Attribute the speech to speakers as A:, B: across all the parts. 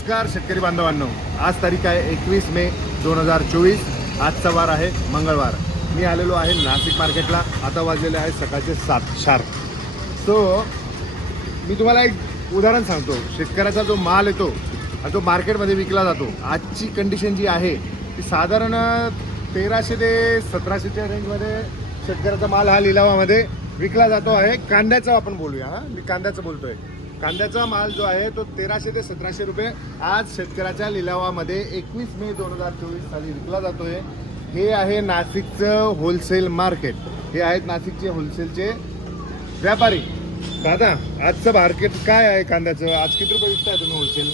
A: नमस्कार शेतकरी बांधवांनो. आज तारीख आहे एकवीस मे दोन हजार चोवीस. आजचा वार आहे मंगळवार. मी आलेलो आहे नाशिक मार्केटला. आता वाजलेले आहे सकाळचे सात शार्प सो मी तुम्हाला एक उदाहरण सांगतो. शेतकऱ्याचा जो माल येतो तो मार्केटमध्ये विकला जातो आजची कंडिशन जी आहे ती साधारण तेराशे ते सतराशेच्या रेंजमध्ये शेतकऱ्याचा माल हा लिलावामध्ये विकला जातो आहे. कांद्याचा आपण बोलूया हां. मी कांद्याचं बोलतोय. कांद्याचा माल जो आहे तो तेराशे ते सतराशे रुपये. आज शेतकऱ्याच्या लिलावामध्ये एकवीस मे दोन हजार चोवीस साली विकला जातोय. हे आहे नाशिकचं होलसेल मार्केट हे आहेत नाशिकचे होलसेलचे व्यापारी. दादा आजचं मार्केट काय आहे कांद्याचं? आज किती रुपये विकताय तुम्ही होलसेल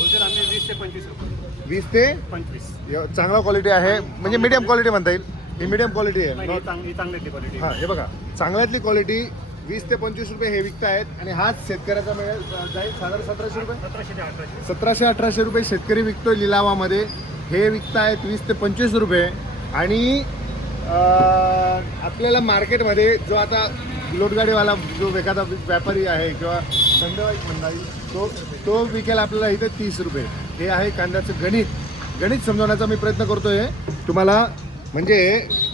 B: होलसेल आम्ही वीस ते पंचवीस रुपये.
A: वीस ते?
B: पंचवीस.
A: चांगला क्वालिटी आहे. म्हणजे मीडियम क्वालिटी म्हणता येईल. ही मीडियम क्वालिटी आहे.
B: चांगली क्वालिटी
A: हा हे बघा. चांगल्यातली क्वालिटी वीस ते पंचवीस रुपये हे विकतायत आणि हाच शेतकऱ्याचा मिळेल जाईल. साधारण सतराशे रुपये?
B: सतराशे ते अठराशे.
A: रुपये शेतकरी विकतोय लिलावामध्ये. हे विकतायत वीस ते पंचवीस रुपये. आणि आपल्याला मार्केटमध्ये जो आता लोटगाडीवाला जो एखादा व्यापारी आहे किंवा धंदेवाईक म्हणता येईल तो तो विकेल आपल्याला इथे तीस रुपये. हे आहे कांद्याचं गणित. गणित समजवण्याचा मी प्रयत्न करतोय. तुम्हाला म्हणजे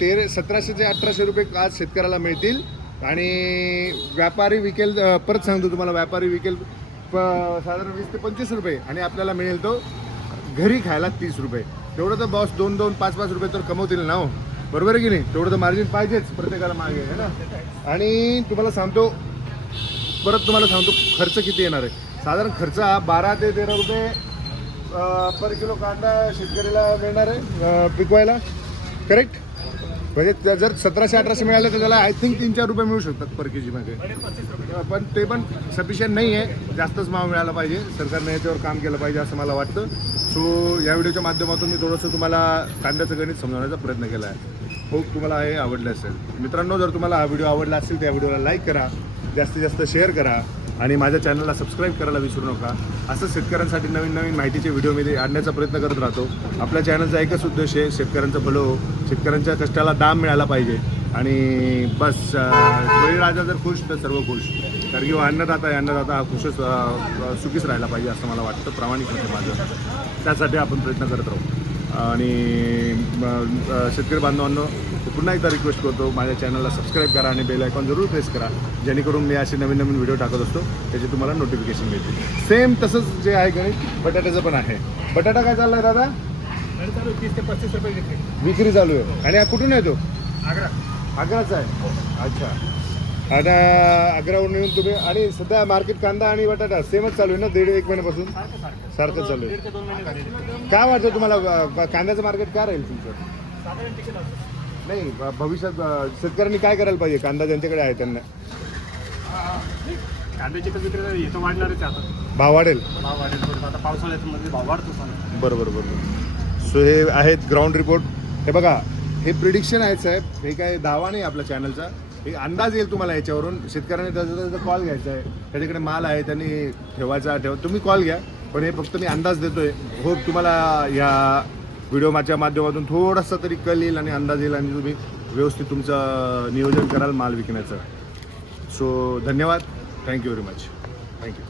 A: तेरे सतराशे ते अठराशे रुपये आज शेतकऱ्याला मिळतील. आणि व्यापारी विकेल परत सांगतो तुम्हाला व्यापारी विकेल प साधारण वीस ते पंचवीस रुपये आणि आपल्याला मिळेल तो घरी खायला तीस रुपये. तेवढं तर बॉस दोन दोन पाच पाच रुपये तर कमवतील ना हो. बरोबर आहे की नाही? तेवढं तर मार्जिन पाहिजेच प्रत्येकाला मागे आहे ना? आणि तुम्हाला सांगतो परत तुम्हाला सांगतो खर्च किती येणार आहे? साधारण खर्च हा बारा ते तेरा रुपये पर किलो कांदा शेतकऱ्याला मिळणार आहे पिकवायला. करेक्ट म्हणजे त्या जर सतराशे अठराशे मिळालं तर त्याला आय थिंक तीन चार रुपये मिळू शकतात पर के जीमध्ये पण ते पण सफिशियंट नाही आहे जास्तच माव मिळाला पाहिजे. सरकारने याच्यावर काम केलं पाहिजे असं मला वाटतं. सो या व्हिडिओच्या माध्यमातून मी थोडंसं तुम्हाला कांद्याचं गणित समजवण्याचा प्रयत्न केला आहे होप तुम्हाला हे आवडलं असेल. मित्रांनो जर तुम्हाला हा व्हिडिओ आवडला असेल तर या व्हिडिओला लाईक करा. जास्तीत जास्त शेअर करा आणि माझ्या चॅनलला सबस्क्राईब करायला विसरू नका. असं शेतकऱ्यांसाठी नवीन नवीन माहितीचे व्हिडिओ मी आणण्याचा प्रयत्न करत राहतो. आपल्या चॅनलचा एकच उद्देश आहे शेतकऱ्यांचं भलं हो. शेतकऱ्यांच्या कष्टाला दाम मिळाला पाहिजे. आणि बस बळीराजा जर खुश तर सर्व खुश. कारण की अन्नदाता आहे अन्नदाता हा खुशच सुखीच राहायला पाहिजे असं मला वाटतं. प्रामाणिक होते माझं. त्यासाठी आपण प्रयत्न करत राहू. आणि शेतकरी बांधवांनो पुन्हा एकदा रिक्वेस्ट करतो माझ्या चॅनलला सबस्क्राईब करा आणि बेल आयकॉन जरूर प्रेस करा जेणेकरून मी असे नवीन नवीन व्हिडिओ टाकत असतो त्याचे तुम्हाला नोटिफिकेशन मिळतील. सेम तसंच जे आहे गणित बटाट्याचं पण आहे. बटाटा काय चाललाय दादा?
B: तीस ते पस्तीस रुपये विक्री
A: चालू आहे. आणि हा कुठून येतो?
B: आग्रा.
A: आग्राचा आहे. अच्छा. आता आग्रावरून येऊन तुम्ही आणि सध्या मार्केट कांदा आणि बटाटा सेमच चालू आहे ना दीड एक महिन्यापासून?
B: सारखं
A: चालू आहे. काय वाटतं तुम्हाला कांद्याचं मार्केट काय राहील तुमचं. नाही भविष्यात शेतकऱ्यांनी काय करायला पाहिजे? कांदा ज्यांच्याकडे आहे त्यांना.
B: कांद्याची तर विक्री इथं वाढणारच आहे आता.
A: भाव वाढेल?
B: भाव वाढेल थोडं. आता पावसाळ्यात मध्ये भाव वाढतो सांग
A: बरोबर बरोबर. सो हे आहेत ग्राउंड रिपोर्ट हे बघा हे प्रिडिक्शन आहे साहेब. हे काय दावा नाही आपल्या चॅनलचा एक अंदाज येईल तुम्हाला याच्यावरून. शेतकऱ्याने त्याचा त्याचा कॉल घ्यायचा आहे. त्याच्याकडे माल आहे त्यांनी ठेवायचा ठेवा तुम्ही कॉल घ्या. पण हे फक्त मी अंदाज देतोय. होप तुम्हाला या व्हिडिओच्या माध्यमातून थोडासा तरी कल येईल आणि अंदाज येईल आणि तुम्ही व्यवस्थित तुमचं नियोजन कराल माल विकण्याचं. सो धन्यवाद. Thank you very much thank you